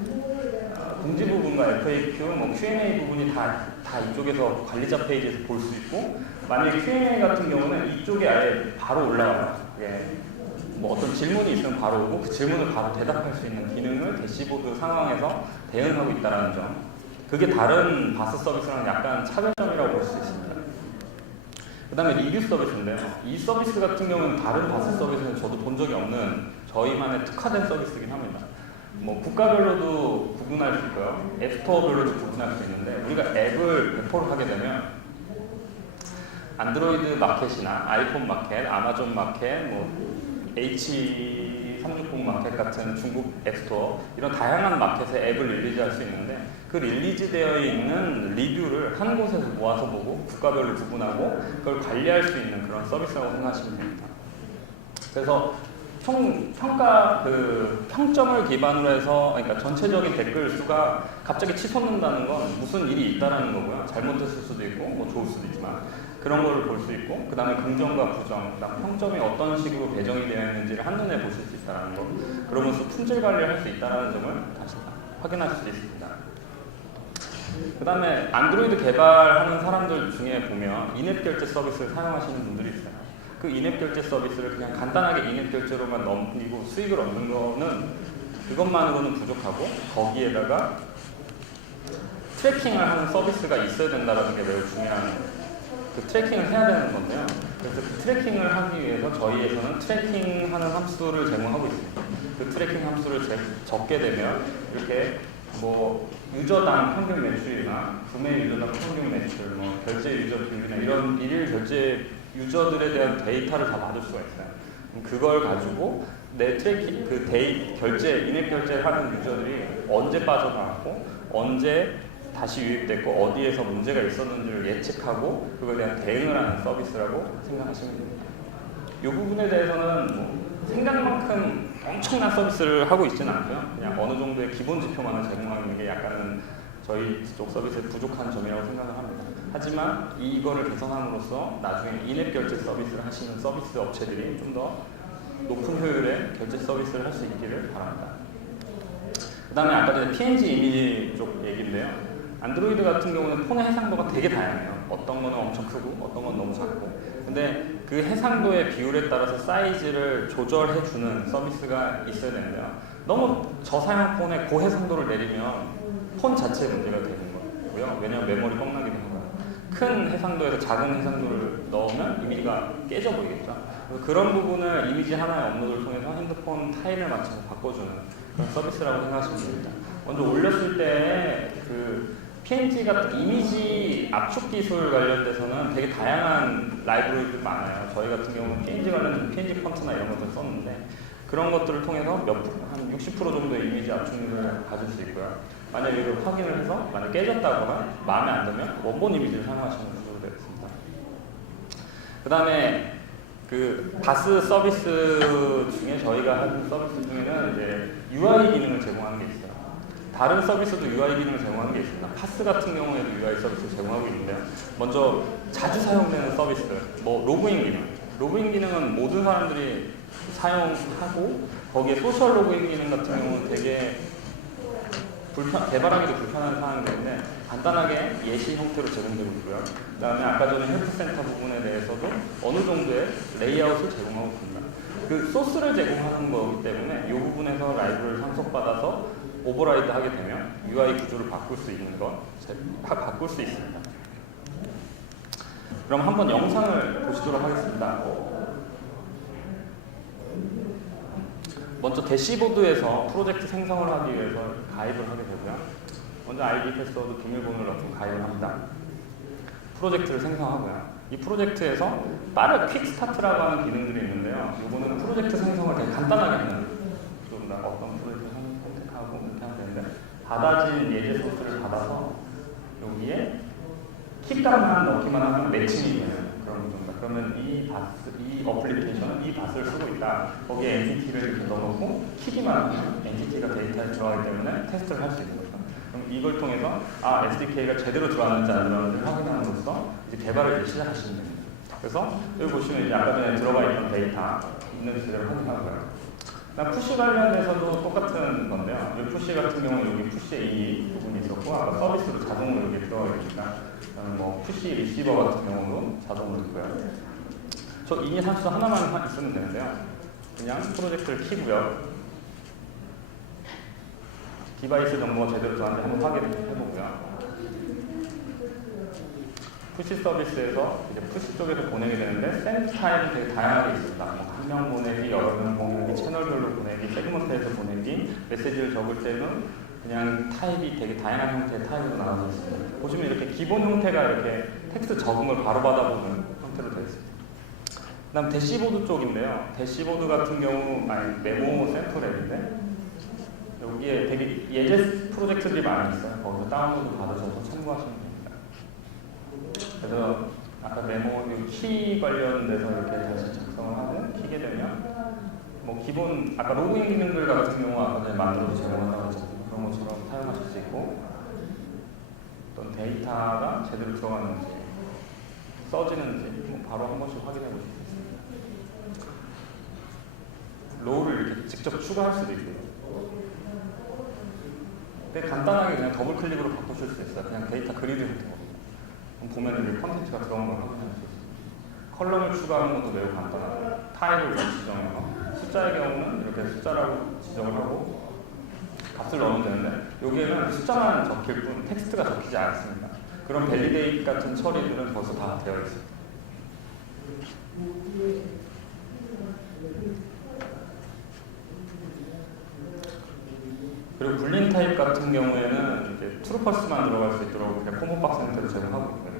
공지 부분과 FAQ, 뭐 Q&A 부분이 다 이쪽에서 관리자 페이지에서 볼 수 있고 만약에 Q&A 같은 경우는 이쪽에 아예 바로 올라와요. 뭐 어떤 질문이 있으면 바로 오고 그 질문을 바로 대답할 수 있는 기능을 대시보드 상황에서 대응하고 있다는 점. 그게 다른 바스 서비스랑 약간 차별점이라고 볼 수 있습니다. 그 다음에 리뷰 서비스인데요. 이 서비스 같은 경우는 다른 바스 서비스는 저도 본 적이 없는 저희만의 특화된 서비스이긴 합니다. 뭐 국가별로도 구분할 수 있고요. 앱스토어별로도 구분할 수 있는데 우리가 앱을 배포를 하게 되면 안드로이드 마켓이나 아이폰 마켓, 아마존 마켓, 뭐 H360 마켓 같은 중국 앱스토어 이런 다양한 마켓에 앱을 릴리즈할 수 있는데 그 릴리즈되어 있는 리뷰를 한 곳에서 모아서 보고 국가별로 구분하고 그걸 관리할 수 있는 그런 서비스라고 생각하시면 됩니다. 그래서 평점을 기반으로 해서 그러니까 전체적인 댓글 수가 갑자기 치솟는다는 건 무슨 일이 있다라는 거고요. 잘못했을 수도 있고 뭐 좋을 수도 있지만 그런 거를 볼 수 있고 그 다음에 긍정과 부정, 그다음 평점이 어떤 식으로 배정이 되어 있는지를 한눈에 보실 수 있다는 거. 그러면서 품질 관리를 할 수 있다는 점을 다시 확인하실 수 있습니다. 그 다음에 안드로이드 개발하는 사람들 중에 보면 인앱 결제 서비스를 사용하시는 분들이 있어요. 그 인앱 결제 서비스를 그냥 간단하게 인앱 결제로만 넘기고 수익을 얻는 거는 그것만으로는 부족하고 거기에다가 트래킹을 하는 서비스가 있어야 된다는 게 매우 중요한 그 트래킹을 해야 되는 건데요. 그래서 그 트래킹을 하기 위해서 저희에서는 트래킹하는 함수를 제공하고 있습니다. 그 트래킹 함수를 적게 되면 이렇게 뭐 유저당 평균 매출이나 구매 유저당 평균 매출, 뭐 결제 유저 비율이나 이런 일일 결제 유저들에 대한 데이터를 다 받을 수가 있어요. 그걸 가지고 내 트래킹, 인앱 결제를 하는 유저들이 언제 빠져나왔고 언제 다시 유입됐고 어디에서 문제가 있었는지를 예측하고 그거에 대한 대응을 하는 서비스라고 생각하시면 됩니다. 이 부분에 대해서는 생각만큼 엄청난 서비스를 하고 있지는 않고요. 그냥 어느 정도의 기본 지표만을 제공하는 게 약간은 저희 쪽 서비스의 부족한 점이라고 생각을 합니다. 하지만 이거를 개선함으로써 나중에 인앱 결제 서비스를 하시는 서비스 업체들이 좀 더 높은 효율의 결제 서비스를 할 수 있기를 바랍니다. 그 다음에 아까 전에 PNG 이미지 쪽 얘기인데요. 안드로이드 같은 경우는 폰의 해상도가 되게 다양해요. 어떤 거는 엄청 크고 어떤 건 너무 작고. 근데 그 해상도의 비율에 따라서 사이즈를 조절해주는 서비스가 있어야 되는데요. 너무 저사양 폰에 고해상도를 내리면 폰 자체에 문제가 되는 거고요. 왜냐하면 메모리 뻥나기도 하고요. 큰 해상도에서 작은 해상도를 넣으면 이미지가 깨져 보이겠죠. 그런 부분을 이미지 하나의 업로드를 통해서 핸드폰 타일을 맞춰서 바꿔주는 그런 서비스라고 생각하시면 됩니다. 먼저 올렸을 때 그 PNG 같은 이미지 압축 기술 관련돼서는 되게 다양한 라이브러리들이 많아요. 저희 같은 경우는 PNG 관련된 PNG 폰트나 이런 것들 썼는데 그런 것들을 통해서 한 60% 정도의 이미지 압축률을 가질 수 있고요. 만약 이걸 확인을 해서 만약 깨졌다거나 마음에 안 들면 원본 이미지를 사용하시는 구조로 되어 있습니다. 그 다음에 그 바스 서비스 중에 저희가 하는 서비스 중에는 이제 UI 기능을 제공하는 게 있어요. 다른 서비스도 UI 기능을 제공하는 게 있습니다. 파스 같은 경우에도 UI 서비스를 제공하고 있는데요. 먼저 자주 사용되는 서비스들, 뭐 로그인 기능. 로그인 기능은 모든 사람들이 사용하고 거기에 소셜 로그인 기능 같은 경우는 되게 개발하기도 불편한 상황이기 때문에 간단하게 예시 형태로 제공되고 있고요. 그 다음에 아까 전에 헬스센터 부분에 대해서도 어느 정도의 레이아웃을 제공하고 있습니다. 그 소스를 제공하는 거기 때문에 이 부분에서 라이브를 상속받아서 오버라이드 하게 되면 UI 구조를 바꿀 수 있는 건 바꿀 수 있습니다. 그럼 한번 영상을 보시도록 하겠습니다. 먼저 대시보드에서 프로젝트 생성을 하기 위해서 가입을 하게 되고요. 먼저 아이디, 패스워드, 비밀번호를 넣고 가입을 합니다. 프로젝트를 생성하고요. 이 프로젝트에서 빠른 퀵스타트라고 하는 기능들이 있는데요. 이거는 프로젝트 생성을 되게 간단하게 하는 좀 더 어떤 프로젝트를 선택하고 이렇게 하면 되는데 받아진 예제 소스를 받아서 여기에 키값만 넣기만 하면 매칭이 되는 그런 구조입니다. 그러면 이 어플리케이션은 이 밭을 쓰고 있다. 거기에 엔티티를 이렇게 넣어놓고 키기만 하면 엔티티가 데이터에 들어가기 때문에 테스트를 할 수 있는 거죠. 그럼 이걸 통해서 SDK가 제대로 들어왔는지 안 들어왔는지 확인함으로써 이제 개발을 이제 시작하시면 됩니다. 그래서 여기 보시면 이제 아까 전에 들어가 있던 데이터 있는지 제대로 확인하고요. 푸시 관련돼서도 똑같은 건데요. 이 푸시 같은 경우는 여기 푸시 A 부분이 있었고 아까 서비스로 자동으로 여기 들어가 있으니까 뭐 푸시 리시버 같은 경우도 자동으로 있고요. 저 이니 산수 하나만 있으면 되는데요. 그냥 프로젝트를 키고요. 디바이스 정보가 제대로 들어왔는지 한번 확인해보고요. 푸시 서비스에서 이제 푸시 쪽에서 보내게 되는데 센드 타입이 되게 다양하게 있습니다. 뭐 한 명 보내기, 여러 명 보내기, 채널별로 보내기, 세그먼트에서 보내기, 메시지를 적을 때는 그냥 타입이 되게 다양한 형태의 타입으로 나눠져 있습니다. 보시면 이렇게 기본 형태가 이렇게 텍스트 적응을 바로 받아보는 형태로 되어 있습니다. 그 다음 대시보드 쪽인데요. 대시보드 같은 경우 메모 샘플 앱인데 여기에 되게 예제 프로젝트들이 많이 있어요. 거기서 다운로드 받으셔서 참고하시면 됩니다. 그래서 아까 메모 키 관련돼서 이렇게 다시 작성을 하고 키게 되면 뭐 기본 아까 로그인 기능들 같은 경우 아까 전에 만들어서 제공한다고 했잖아요. 그런 것처럼 사용하실 수 있고 어떤 데이터가 제대로 들어가는지 써지는지 뭐 바로 한 번씩 확인해 보실 수 있습니다. 로우를 이렇게 직접 추가할 수도 있고요. 근데 간단하게 그냥 더블 클릭으로 바꾸실 수 있어요. 그냥 데이터 그리드 형태거든요. 보면 이렇게 컨텐츠가 들어간 걸 확인할 수 있습니다. 컬럼을 추가하는 것도 매우 간단하고 타입을 지정해서 숫자의 경우는 이렇게 숫자라고 지정을 하고 값을 넣으면 되는데 여기에는 숫자만 적힐 뿐 텍스트가 적히지 않습니다. 그런 밸리데이트 같은 처리들은 벌써 다 되어 있습니다. 그리고 불린 타입 같은 경우에는 이제 트루펄스만 들어갈 수 있도록 그냥 콤보박스 형태로 제공하고 있고요.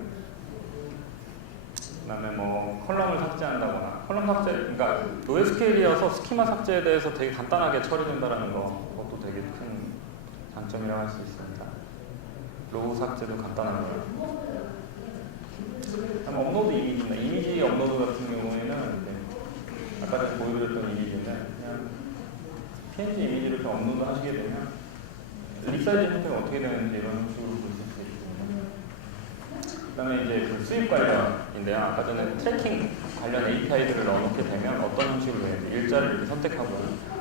그 다음에 뭐 컬럼을 삭제한다거나 컬럼 삭제, 그러니까 노에스케일이어서 스키마 삭제에 대해서 되게 간단하게 처리된다는 거 그것도 되게 큰 장점이라고 할 수 있습니다. 로우 삭제도 간단하고요. 업로드 이미지입니다. 이미지 업로드 같은 경우에는 아까 전에 보여드렸던 이미지인데 PNG 이미지를 좀 업로드 하시게 되면 리사이즈 형태가 어떻게 되는지 이런 식으로 보실 수 있습니다. 그 다음에 이제 그 수입 관련인데요. 아까 전에 트래킹 관련 API들을 넣어놓게 되면 어떤 형식으로 되는지 일자를 이렇게 선택하고요.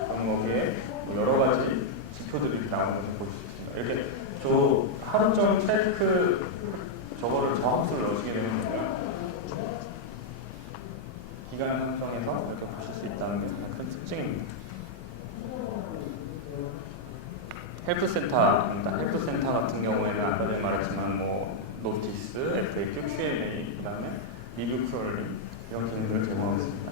그럼 거기에 여러 가지 지표들이 이렇게 나오는 것을 볼 수 있습니다. 이렇게 저 하루점 트래크 저거를 저함수를 넣으시게 되는 거고요. 기간 설정해서 이렇게 보실 수 있다는 게 가장 큰 특징입니다. 헬프센터입니다. 헬프센터 같은 경우에는 아까 전에 말했지만 뭐 노티스, FAQ, Q&A, 그 다음에 리뷰 크롤링 이런 기능들을 제공하겠습니다.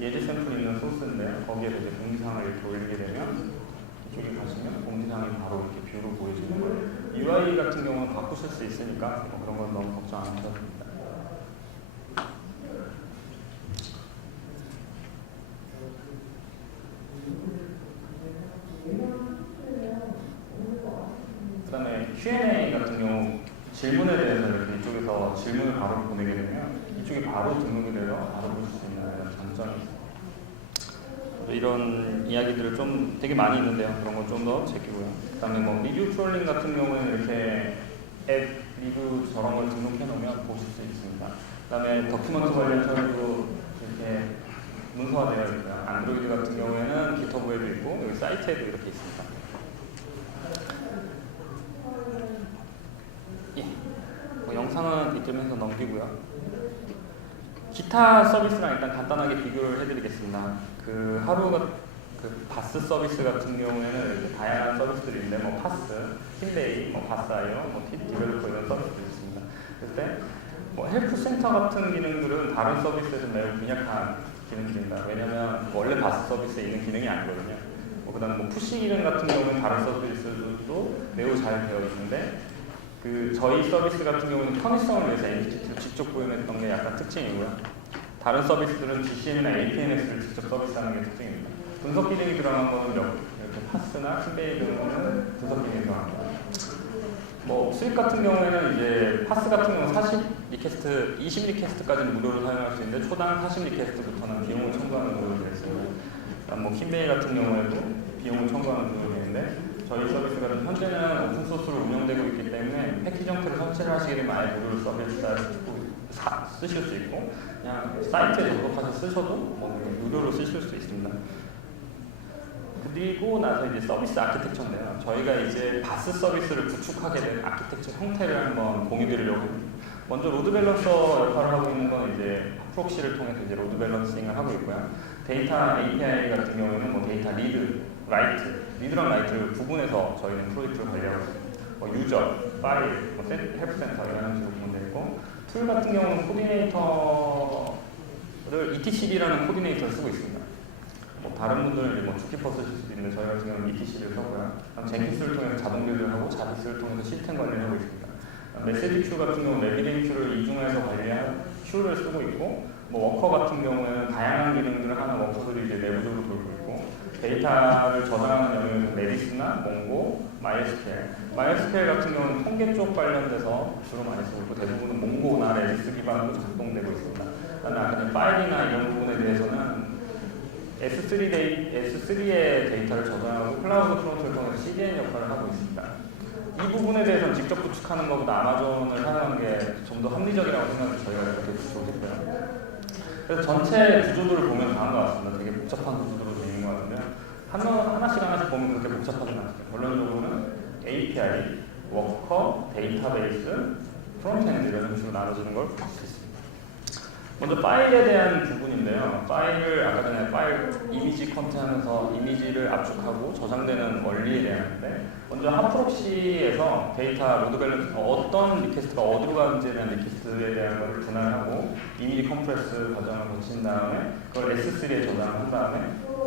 예제 샘플 있는 소스인데 거기에서 이제 공지사항을 이렇게 올리게 되면 이쪽에 가시면 공지사항이 바로 이렇게 뷰로 보여지는 거예요. UI 같은 경우는 바꾸실 수 있으니까 뭐 그런 건 너무 걱정 안 하셔도 됩니다. 그 다음에 Q&A 같은 경우 질문에 대해서 이렇게 이쪽에서 질문을 바로 보내게 되면 이쪽에 바로 등록이 돼서 바로 볼 수 있는 이런 장점이 있습니다. 이런 이야기들을 좀 되게 많이 있는데요. 그런 건 좀 더 제끼고요. 그 다음에 뭐 리뷰 크롤링 같은 경우는 이렇게 앱 리뷰 저런 걸 등록해 놓으면 보실 수 있습니다. 그 다음에 더큐먼트 관련 처리도 이렇게 문서화되어 있고요. 안드로이드 같은 경우에는 깃허브에도 있고 여기 사이트에도 이렇게 있습니다. 예. 뭐 영상은 이쯤에서 넘기고요. 기타 서비스랑 일단 간단하게 비교를 해드리겠습니다. 그 하루가 그 바스 서비스 같은 경우에는 이렇게 다양한 서비스들이 있는데 뭐 파스, 힐레이, 뭐 바스아이어, 뭐 디벨로퍼 이런 서비스들이 있습니다. 그때 뭐 헬프센터 같은 기능들은 다른 서비스에서 매우 빈약한 기능들입니다. 왜냐하면 원래 바스 서비스에 있는 기능이 아니거든요. 뭐 그다음 뭐 푸시 기능 같은 경우는 다른 서비스들도 매우 잘 되어 있는데 그 저희 서비스 같은 경우는 편의성을 위해서 엔티티를 직접 구현했던 게 약간 특징이고요. 다른 서비스들은 GCN이나 APNS를 직접 서비스하는 게 특징입니다. 분석 기능이 들어간 거는 이렇게 파스나 킨베이 등은 분석 기능이 들어갑니다. 뭐 수익 같은 경우에는 이제 파스 같은 경우는 40 리퀘스트, 20 리퀘스트까지는 무료로 사용할 수 있는데 초당 40 리퀘스트부터는 비용을 청구하는 구조로 되어 있습니다. 뭐 킨베이 같은 경우에도 비용을 청구하는 구조로 되어 있는데 저희 서비스가 현재는 오픈소스로 운영되고 있기 때문에 패키지 형태로 설치를 하시게 되면 아예 무료로 서비스를 쓰실 수 있고 그냥 사이트에 접속해서 쓰셔도 뭐 무료로 쓰실 수 있습니다. 그리고 나서 이제 서비스 아키텍처인데요. 저희가 이제 바스 서비스를 구축하게 된 아키텍처 형태를 한번 공유드리려고 합니다. 먼저 로드 밸런서 역할을 하고 있는 건 이제 프록시를 통해서 이제 로드 밸런싱을 하고 있고요. 데이터 API 같은 경우에는 뭐 데이터 리드, 라이트, 리드랑 라이트를 구분해서 저희는 프로젝트를 관리하고 있습니다. 뭐 유저, 파일, 뭐 헬프센터 이런 식으로 보면 되고 툴 같은 경우는 코디네이터를 ETCD라는 코디네이터를 쓰고 있습니다. 뭐 다른 분들은 뭐 주키퍼 쓰실 수도 있는데 저희 같은 경우는 ETCD를 써고요. 젠킨스를 통해서 자동 조절하고 자비스를 통해서 시스템 관리를 하고 있습니다. 메시지 큐 같은 경우는 내비게이션 큐를 이중화해서 관리한 큐를 쓰고 있고 뭐 워커 같은 경우에는 다양한 기능들을 하는 워커들이 이제 내부적으로 돌고 있고 데이터를 저장하는 영역에서 메디스나 몽고, 마이스케일 같은 경우는 통계 쪽 관련돼서 주로 많이 쓰고 있고 대부분은 몽고나 레디스 기반으로 작동되고 있습니다. 그다음에 아까 파일이나 이런 부분에 대해서는 S3의 데이터를 저장하고 클라우드 프론트를 통해서 CDN 역할을 하고 있습니다. 이 부분에 대해서는 직접 구축하는 것보다 아마존을 사용하는 게 좀 더 합리적이라고 생각해서 저희가 이렇게 구축했고요. 그래서 전체 구조들을 보면 다한 것 같습니다. 되게 복잡한 구조들로 되어 있는 것 같은데요. 하나씩 보면 그렇게 복잡하진 않습니다. 결론적으로는 API, 워커, 데이터베이스, 프론트엔드 이런 식으로 나눠지는 걸 볼 수 있습니다. 먼저 파일에 대한 부분인데요. 파일을 아까 전에 파일 이미지 컨텐츠하면서 이미지를 압축하고 저장되는 원리에 대한데 먼저 핫프록시에서 데이터 로드 밸런스 어떤 리퀘스트가 어디로 가는지에 대한 리퀘스트에 대한 것을 분할하고 이미지 컴프레스 과정을 거친 다음에 그걸 S3에 저장한 다음에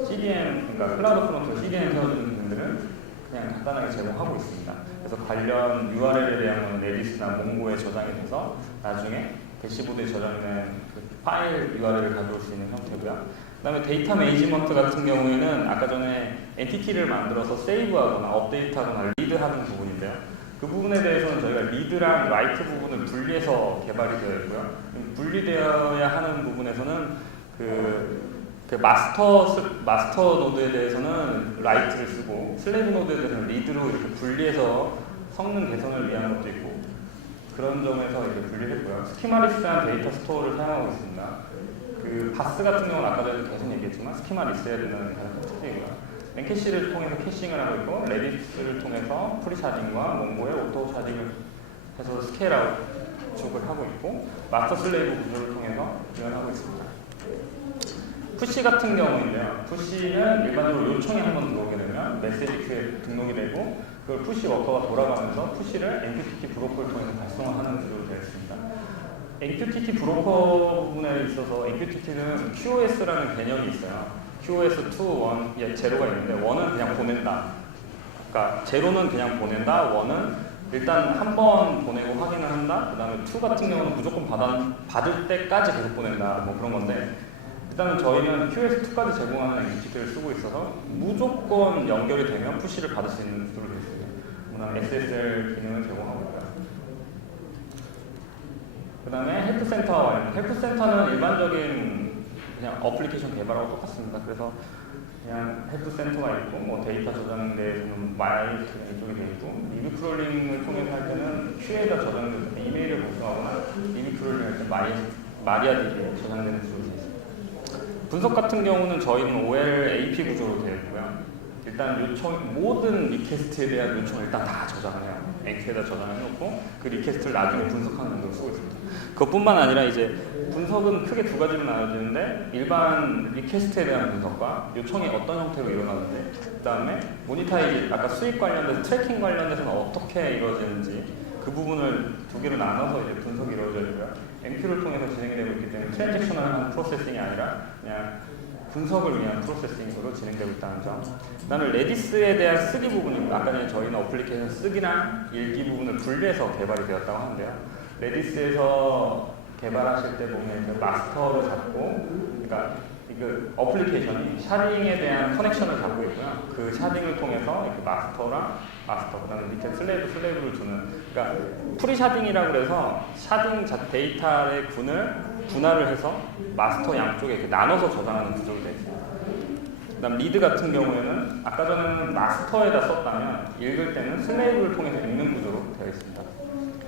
CDN 그러니까 클라우드 프론트로 CDN 세워주는 기능들은 그냥 간단하게 제공하고 있습니다. 그래서 관련 URL에 대한 거는 레디스나 몽고에 저장이 돼서 나중에 대시보드에 저장된 그 파일 URL을 가져올 수 있는 형태고요. 그 다음에 데이터 매니지먼트 같은 경우에는 아까 전에 엔티티를 만들어서 세이브하거나 업데이트하거나 리드하는 부분인데요. 그 부분에 대해서는 저희가 리드랑 라이트 부분을 분리해서 개발이 되어 있고요. 분리되어야 하는 부분에서는 그 마스터 노드에 대해서는 라이트를 쓰고 슬레이브 노드에 대해서는 리드로 이렇게 분리해서 성능 개선을 위한 것도 있고 그런 점에서 이렇게 분리했고요. 스키마리스한 데이터 스토어를 사용하고 있습니다. 그 바스 같은 경우는 아까 전에 계속 얘기했지만 스키마리스에 되는 가장 큰 특징이고요. 랭캐시를 통해서 캐싱을 하고 있고 레디스를 통해서 프리샤딩과 몽고의 오토 샤딩을 해서 스케일아웃 쪽을 하고 있고 마스터 슬레이브 구조를 통해서 구현하고 있습니다. 푸시 같은 경우인데요. 푸시는 일반적으로 요청이 한번 들어오게 되면 메시지 큐에 등록이 되고 그걸 푸시 워커가 돌아가면서 푸시를 MQTT 브로커를 통해서 발송하는 구조로 되어 있습니다. MQTT 브로커 부분에 있어서 MQTT는 QoS라는 개념이 있어요. QoS 2, 1, 0가 있는데 1은 그냥 보낸다. 그러니까 0는 그냥 보낸다. 1은 일단 한 번 보내고 확인을 한다. 그 다음에 2 같은 경우는 무조건 받을 때까지 계속 보낸다. 뭐 그런 건데 일단은 저희는 QoS2까지 제공하는 MQTT를 쓰고 있어서 무조건 연결이 되면 푸시를 받을 수 있는 구조로 되어 있습니다. 그다음에 SSL 기능을 제공하고 있고요. 그 다음에 헬프센터는 일반적인 그냥 어플리케이션 개발하고 똑같습니다. 그래서 그냥 헬프센터가 있고 뭐 데이터 저장에 대해서는 마이크 이쪽에 되어 있고 리뷰 크롤링을 통해서 할 때는 큐에다 저장된 이메일을 복사하거나 리뷰 크롤링 할 때 마리아DB에 저장되는 구조로 되어 있습니다. 분석 같은 경우는 저희는 OL AP 구조로 되어 있고요. 일단 모든 리퀘스트에 대한 요청을 일단 다 저장을 해요. 앵크에다 저장을 해놓고 그 리퀘스트를 나중에 분석하는 용도로 쓰고 있습니다. 그것뿐만 아니라 이제 분석은 크게 두 가지로 나눠지는데 일반 리퀘스트에 대한 분석과 요청이 어떤 형태로 일어나는지 그 다음에 모니타이즈, 아까 수익 관련돼서 트래킹 관련돼서는 어떻게 이루어지는지 그 부분을 두 개로 나눠서 이제 분석이 이루어져 있고요. MQ를 통해서 진행이 되고 있기 때문에 트랜잭셔널한 프로세싱이 아니라 그냥 분석을 위한 프로세싱으로 진행되고 있다는 점. 그다음에 레디스에 대한 쓰기 부분입니다. 아까 전에 저희는 어플리케이션 쓰기랑 읽기 부분을 분리해서 개발이 되었다고 하는데요. 레디스에서 개발하실 때 보면 그 마스터를 잡고, 그러니까 그 어플리케이션이 샤딩에 대한 커넥션을 잡고 있고요. 그 샤딩을 통해서 이렇게 마스터, 그다음에 밑에 슬레이브를 주는, 그러니까 프리 샤딩이라고 그래서 샤딩 데이터의 분할을 해서 마스터 양쪽에 이렇게 나눠서 저장하는 구조로 되어 있습니다. 그다음 리드 같은 경우에는 아까 전에는 마스터에다 썼다면 읽을 때는 슬레이브를 통해서 읽는 구조로 되어 있습니다.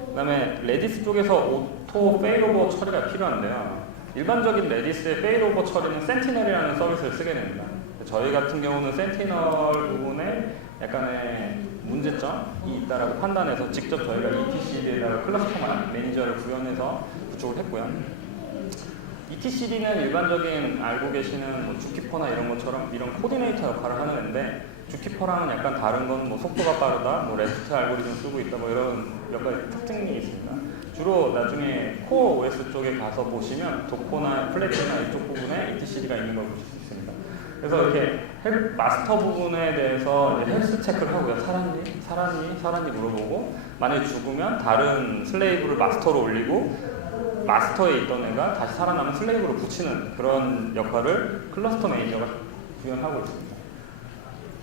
그다음에 레디스 쪽에서 오토 페일오버 처리가 필요한데요. 일반적인 레디스의 페일오버 처리는 센티널이라는 서비스를 쓰게 됩니다. 저희 같은 경우는 센티널 부분에 약간의 문제점이 있다라고 판단해서 직접 저희가 etcd에다가 클러스터만 매니저를 구현해서 구축을 했고요. etcd는 일반적인 알고 계시는 뭐 주키퍼나 이런 것처럼 이런 코디네이터 역할을 하는 앤데, 주키퍼랑은 약간 다른 건 뭐 속도가 빠르다, 뭐 레프트 알고리즘 쓰고 있다, 뭐 이런 몇 가지 특징이 있습니다. 주로 나중에 코어 OS 쪽에 가서 보시면 도코나 플래티나 이쪽 부분에 etcd가 있는 걸 보실 수 있습니다. 그래서 이렇게 마스터 부분에 대해서 이제 헬스 체크를 하고요. 살았니 물어보고, 만약에 죽으면 다른 슬레이브를 마스터로 올리고 마스터에 있던 애가 다시 살아나면 슬레이브로 붙이는 그런 역할을 클러스터 매니저가 구현하고 있습니다.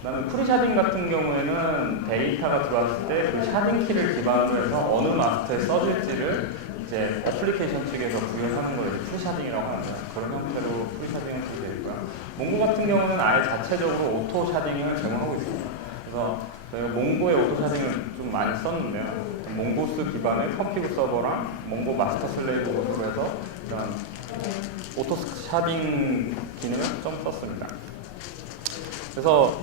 그다음에 프리샤딩 같은 경우에는 데이터가 들어왔을 때 그 샤딩 키를 기반으로 해서 어느 마스터에 써질지를 이제 애플리케이션 측에서 구현하는 걸 프리샤딩이라고 하는데, 그런 형태로 프리샤딩을 쓰게 되어 있고요. 몽고 같은 경우는 아예 자체적으로 오토 샤딩을 제공하고 있습니다. 그래서 저희가 몽고의 오토 샤딩을 좀 많이 썼는데요. 몽고스 기반의 컴피그 서버랑 몽고 마스터 슬레이브로 해서 이런 오토 샤딩 기능을 좀 썼습니다. 그래서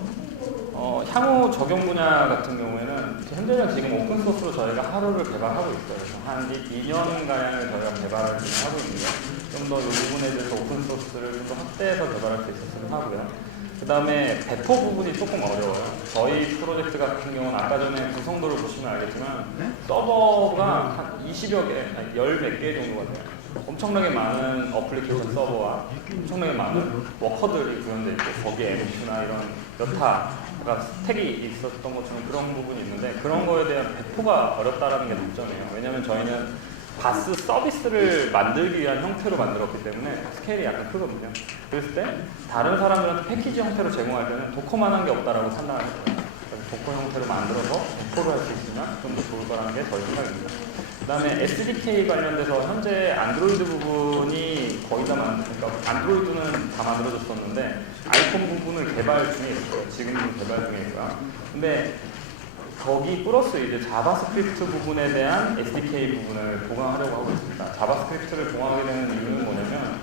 향후 적용 분야 같은 경우에는 현재는 지금 오픈소스로 저희가 하루를 개발하고 있어요. 한 2년가량을 저희가 개발을 하고 있는데요. 좀 더 이 부분에 대해서 오픈소스를 좀 더 확대해서 개발할 수 있었으면 하고요. 그 다음에 배포 부분이 조금 어려워요. 저희 프로젝트 같은 경우는 아까 전에 구성도를 보시면 알겠지만 서버가 한 20여 개, 10몇 개 정도가 돼요. 엄청나게 많은 어플리케이션 서버와 엄청나게 많은 워커들이 구현되어 있고, 거기에 MQ나 이런 여타가 스택이 있었던 것처럼 그런 부분이 있는데, 그런 거에 대한 배포가 어렵다라는 게 장점이에요. 왜냐하면 저희는 바스 서비스를 만들기 위한 형태로 만들었기 때문에 스케일이 약간 크거든요. 그랬을 때 다른 사람들한테 패키지 형태로 제공할 때는 도커만한 게 없다라고 판단을 했어요. 도커 형태로 만들어서 도커를 할 수 있으면 좀 더 좋을 거라는 게 저희 생각입니다. 그 다음에 SDK 관련돼서 현재 안드로이드 부분이 거의 다 그러니까 안드로이드는 다 만들어졌었는데 아이폰 부분을 개발 중에 있어요. 지금은 개발 중에 있고요. 근데 거기 플러스 이제 자바스크립트 부분에 대한 SDK 부분을 보강하려고 하고 있습니다. 자바스크립트를 보강하게 되는 이유는 뭐냐면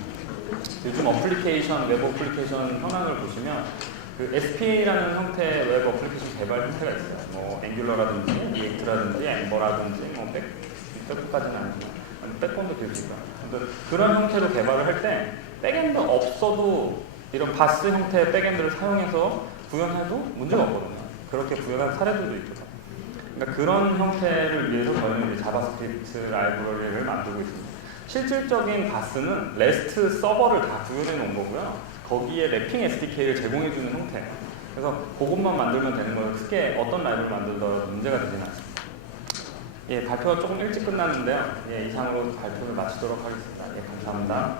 요즘 어플리케이션, 웹 어플리케이션 현황을 보시면 그 SPA라는 형태의 웹 어플리케이션 개발 형태가 있어요. 뭐 앵귤러라든지 리액트라든지 엠버라든지 뭐 백까지는 아니지만 백본도 되고 있고요. 그런 형태로 개발을 할 때 백엔드 없어도 이런 바스 형태의 백엔드를 사용해서 구현해도 문제가 없거든요. 그렇게 구현한 사례들도 있거든요. 그러니까 그런 형태를 위해서 저희는 이제 자바스크립트 라이브러리를 만들고 있습니다. 실질적인 바스는 REST 서버를 다 구현해 놓은 거고요. 거기에 랩핑 SDK를 제공해 주는 형태. 그래서 그것만 만들면 되는 거예요. 크게 어떤 라이브를 만들더라도 문제가 되지는 않습니다. 예, 발표가 조금 일찍 끝났는데요. 예, 이상으로 발표를 마치도록 하겠습니다. 예, 감사합니다.